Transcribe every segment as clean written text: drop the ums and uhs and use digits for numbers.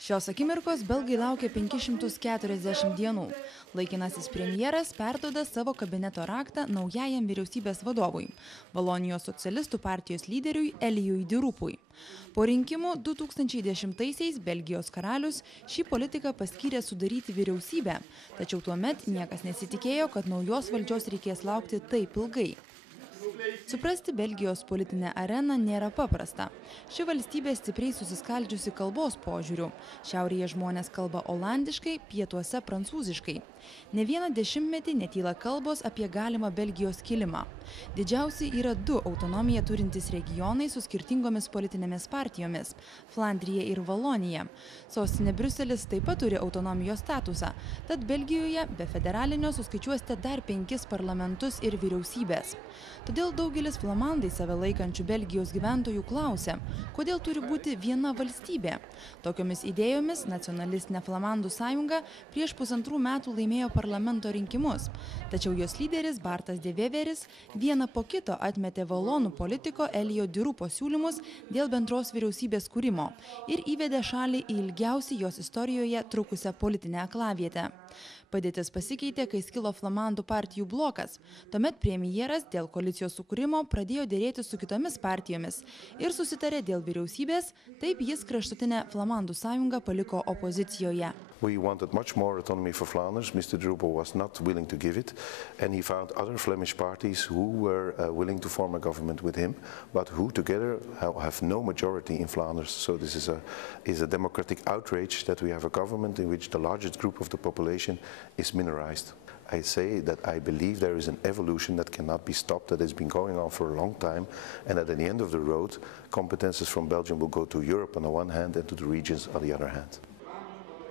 Šios akimirkos belgai laukia 540 dienų. Laikinasis premjeras perduoda savo kabineto raktą naujajam vyriausybės vadovui, Valonijos socialistų partijos lyderiui Elijui Di Rupui. Po rinkimų 2010-aisiais Belgijos karalius šį politiką paskyrė sudaryti vyriausybę, tačiau tuomet niekas nesitikėjo, kad naujos valdžios reikės laukti taip ilgai. Suprasti Belgijos politinę areną nėra paprasta. Ši valstybė stipriai susiskaldžiusi kalbos požiūriu. Šiaurėje žmonės kalba olandiškai, pietuose prancūziškai. Ne vieną dešimtmetį netyla kalbos apie galimą Belgijos kilimą. Didžiausi yra du autonomiją turintys regionai su skirtingomis politinėmis partijomis – Flandrija ir Valonija. Sostinė Briuselis taip pat turi autonomijos statusą, tad Belgijoje be federalinio suskaičiuosite dar 5 parlamentus ir vyriausybės. Todėl daugelis flamandai save laikančių Belgijos gyventojų klausia, kodėl turi būti viena valstybė. Tokiomis idėjomis nacionalistinė Flamandų sąjunga prieš 1,5 metų laimėjo parlamento rinkimus, tačiau jos lyderis Bartas de Weveris vieną po kito atmetė valonų politiko Elijo Di Rupo siūlymus dėl bendros vyriausybės kūrimo ir įvedė šalį į ilgiausiai jos istorijoje trukusią politinę aklavietę. Padėtis pasikeitė, kai skilo Flamandų partijų blokas. Tuomet premjeras dėl koalicijos sukūrimo pradėjo dėrėti su kitomis partijomis ir susitarė dėl vyriausybės, taip jis kraštutinę Flamandų sąjungą paliko opozicijoje. We wanted much more autonomy for Flanders. Mr. De Rupo was not willing to give it, and he found other Flemish parties who were willing to form a government with him, but who together have no majority in Flanders. So this is a democratic outrage that we have a government in which the largest group of the population is minorized. I say that I believe there is an evolution that cannot be stopped, that has been going on for a long time, and that at the end of the road, competences from Belgium will go to Europe on the one hand and to the regions on the other hand.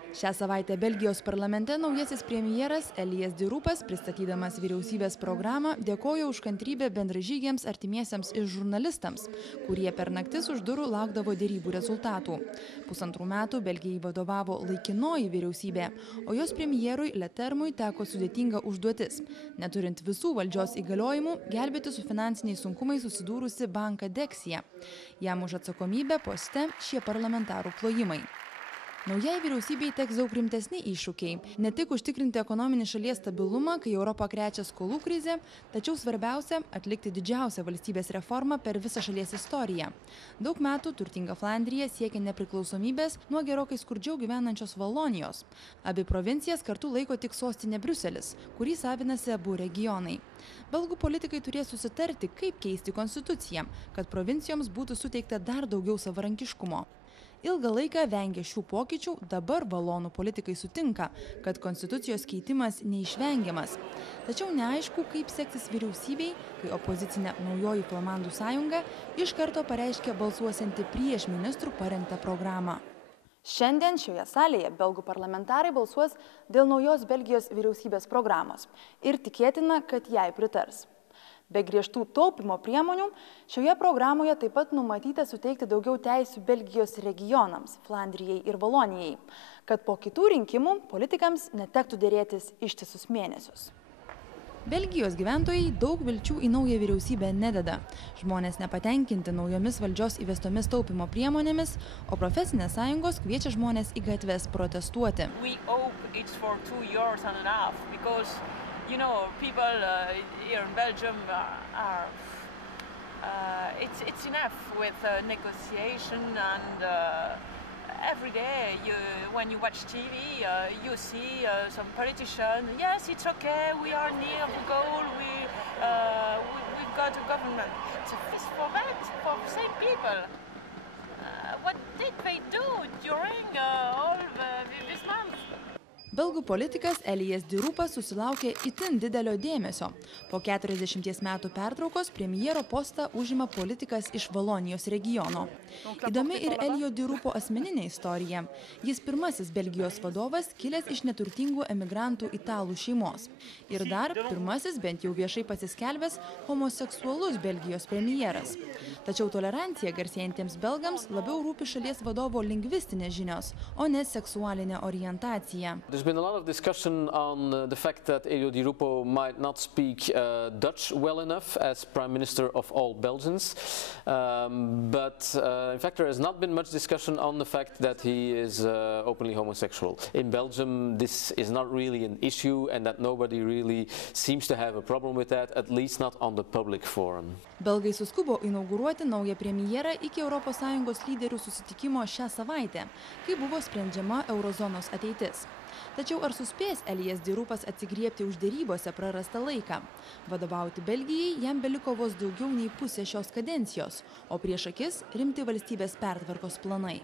Šią savaitę Belgijos parlamente naujasis premjeras Elijas Di Rupas, pristatydamas vyriausybės programą, dėkojo už kantrybę bendražygiams artimiesiems ir žurnalistams, kurie per naktis už durų laukdavo derybų rezultatų. 1,5 metų Belgijai vadovavo laikinoji vyriausybė, o jos premjerui Letermui teko sudėtinga užduotis, neturint visų valdžios įgaliojimų, gelbėti su finansiniais sunkumais susidūrusi banką Dexia. Jam už atsakomybę poste šie parlamentarų plojimai. Naujai vyriausybei teks daug rimtesni iššūkiai. Ne tik užtikrinti ekonominį šalies stabilumą, kai Europą krečia skolų krizė, tačiau svarbiausia – atlikti didžiausią valstybės reformą per visą šalies istoriją. Daug metų turtinga Flandrija siekia nepriklausomybės nuo gerokai skurdžiau gyvenančios Valonijos. Abi provincijas kartu laiko tik sostinė Briuselis, kurį savinasi abu regionai. Belgų politikai turės susitarti, kaip keisti konstituciją, kad provincijoms būtų suteikta dar daugiau savarankiškumo. Ilgą laiką vengė šių pokyčių, dabar valonų politikai sutinka, kad konstitucijos keitimas neišvengiamas. Tačiau neaišku, kaip seksis vyriausybei, kai opozicinė naujoji Flamandų sąjunga iš karto pareiškė balsuosianti prieš ministrų parengtą programą. Šiandien šioje salėje belgų parlamentarai balsuos dėl naujos Belgijos vyriausybės programos ir tikėtina, kad jai pritars. Be griežtų taupymo priemonių, šioje programoje taip pat numatyta suteikti daugiau teisių Belgijos regionams, Flandrijai ir Valonijai, kad po kitų rinkimų politikams netektų dėrėtis ištisus mėnesius. Belgijos gyventojai daug vilčių į naują vyriausybę nededa. Žmonės nepatenkinti naujomis valdžios įvestomis taupymo priemonėmis, o profesinės sąjungos kviečia žmonės į gatves protestuoti. You know, people here in Belgium it's enough with negotiation and every day when you watch TV you see some politician. Yes, it's okay. We are near the goal. We've got a government. It's a fist for that for the same people. What did they do during all this month? Belgų politikas Elijas Di Rupas susilaukė itin didelio dėmesio. Po 40 metų pertraukos premjero postą užima politikas iš Valonijos regiono. Įdomi ir Elijo Di Rupo asmeninė istorija. Jis pirmasis Belgijos vadovas, kilęs iš neturtingų emigrantų italų šeimos. Ir dar pirmasis, bent jau viešai pasiskelbęs, homoseksualus Belgijos premjeras. Tačiau tolerancija garsėjantiems belgams labiau rūpi šalies vadovo lingvistinės žinios, o ne seksualinė orientacija. been a lot of discussion on the fact that Elio Di Rupo might not speak Dutch well enough as Prime Minister of all Belgians. But in fact, there has not been much discussion on the fact that he is openly homosexual. In Belgium, this is not really an issue, and that nobody really seems to have a problem with that, at least not on the public forum. Belgai suskubo inauguruoti naują premjerą iki ES lyderių susitikimo šią savaitę, kai buvo sprendžiama eurozonos ateitis. Tačiau ar suspės Elijas Di Rupas atsigriebti už derybose prarastą laiką? Vadovauti Belgijai jam beliko vos daugiau nei pusė šios kadencijos, o prieš akis rimti valstybės pertvarkos planai.